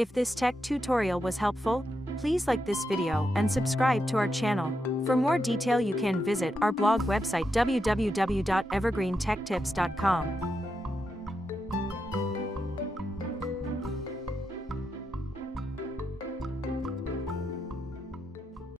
If this tech tutorial was helpful, please like this video and subscribe to our channel. For more detail you can visit our blog website www.evergreentechtips.com.